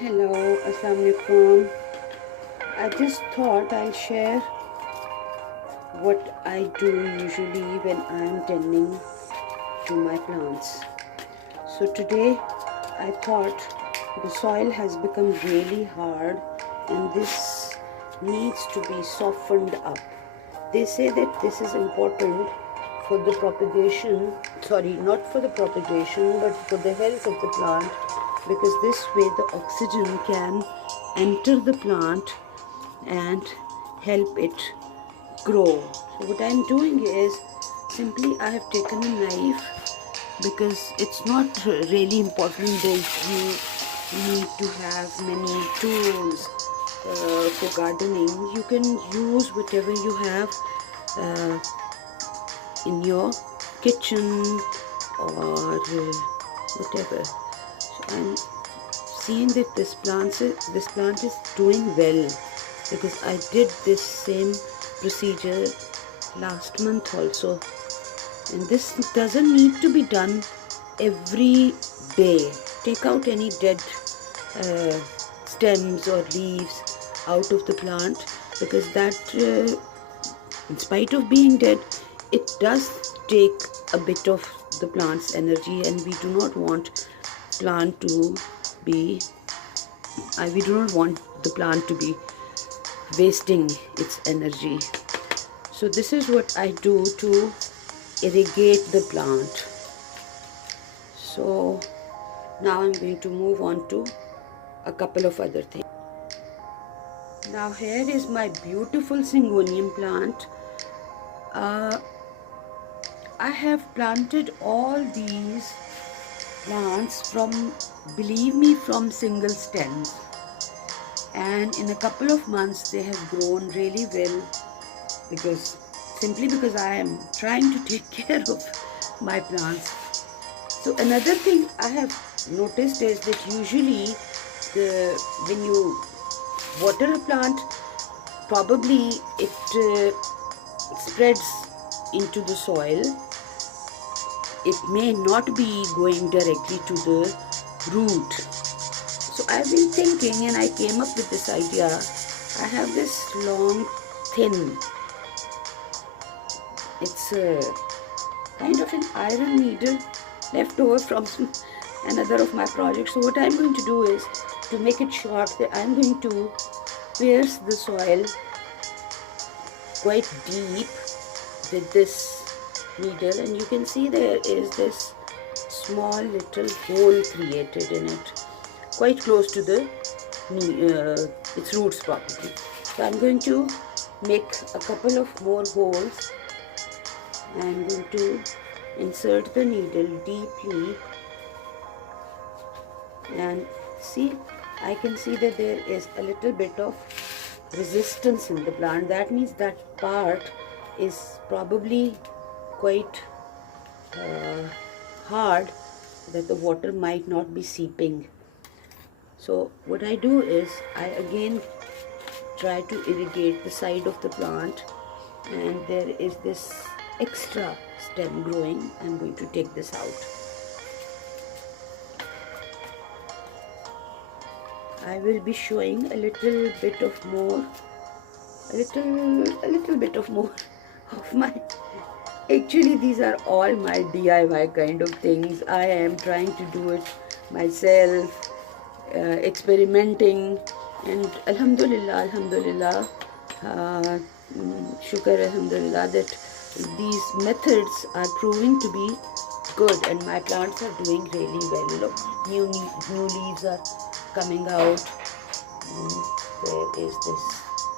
Hello, Assalamu alaikum. I just thought I'll share what I do usually when I'm tending to my plants. So today I thought the soil has become really hard and this needs to be softened up. They say that this is important for the propagation, not for the propagation, but for the health of the plant, because this way the oxygen can enter the plant and help it grow. So what I'm doing is simply I have taken a knife, because it's not really important that you need to have many tools for gardening. You can use whatever you have uh, in your kitchen or whatever. So I'm seeing that this plant is doing well, because I did this same procedure last month also, and this doesn't need to be done every day. Take out any dead stems or leaves out of the plant, because that in spite of being dead, it does take a bit of the plant's energy, and we do not want plant to be we do not want the plant to be wasting its energy. So this is what I do to irrigate the plant. So now I'm going to move on to a couple of other things. Now here is my beautiful Syngonium plant. I have planted all these plants from, believe me, from single stems, and in a couple of months they have grown really well, simply because I am trying to take care of my plants. So another thing I have noticed is that usually when you water a plant, probably it spreads into the soil. It may not be going directly to the root. So I've been thinking, and I came up with this idea. I have this long, thin, it's a kind of an iron needle left over from another of my projects. So what I'm going to do is, to make it short, I'm going to pierce the soil quite deep with this needle, and you can see there is this small little hole created in it, quite close to the its roots probably. So I'm going to make a couple of more holes. I'm going to insert the needle deeply, and see, I can see that there is a little bit of resistance in the plant. That means that part is probably quite hard, that the water might not be seeping. So what I do is, I again try to irrigate the side of the plant, and there is this extra stem growing. I'm going to take this out. I will be showing a little bit of more of my, actually these are all my DIY kind of things. I am trying to do it myself, experimenting, and alhamdulillah, shukr alhamdulillah, that these methods are proving to be good, and my plants are doing really well. Look, new leaves are coming out.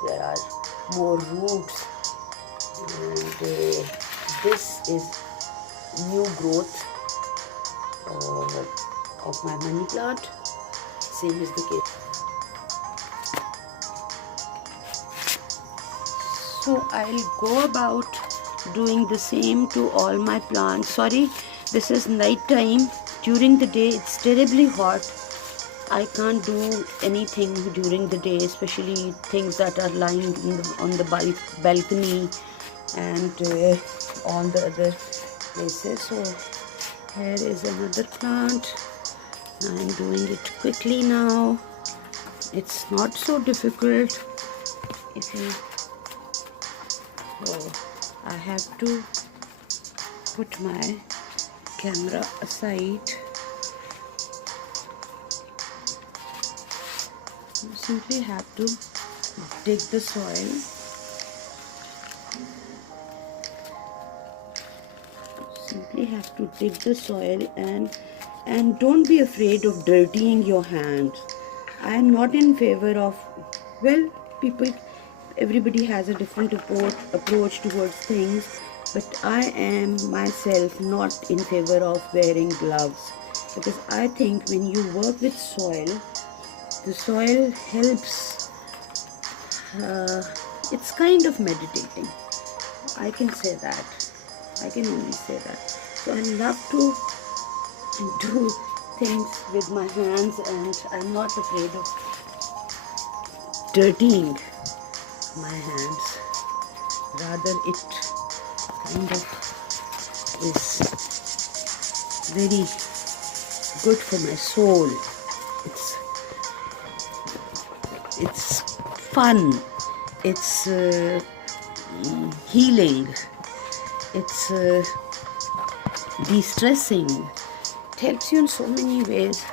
There are more roots, and this is new growth of my money plant. Same is the case. So I'll go about doing the same to all my plants. Sorry, this is night time. During the day it's terribly hot. I can't do anything during the day, especially things that are lying on the balcony and all the other places. So here is another plant. I'm doing it quickly now. It's not so difficult if you. So I have to put my camera aside. You simply have to dig the soil. Simply have to dig the soil and don't be afraid of dirtying your hands. I am not in favor of, well, everybody has a different approach towards things, but I am myself not in favor of wearing gloves, because I think when you work with soil, the soil helps. It's kind of meditating. I can say that. I can only say that. So I love to do things with my hands, and I'm not afraid of dirtying my hands. Rather, it kind of is very good for my soul. It's fun. It's healing. It's destressing. It helps you in so many ways.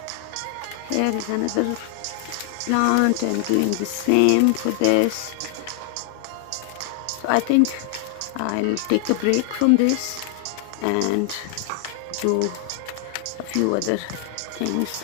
Here is another plant. I'm doing the same for this. So I think I'll take a break from this and do a few other things.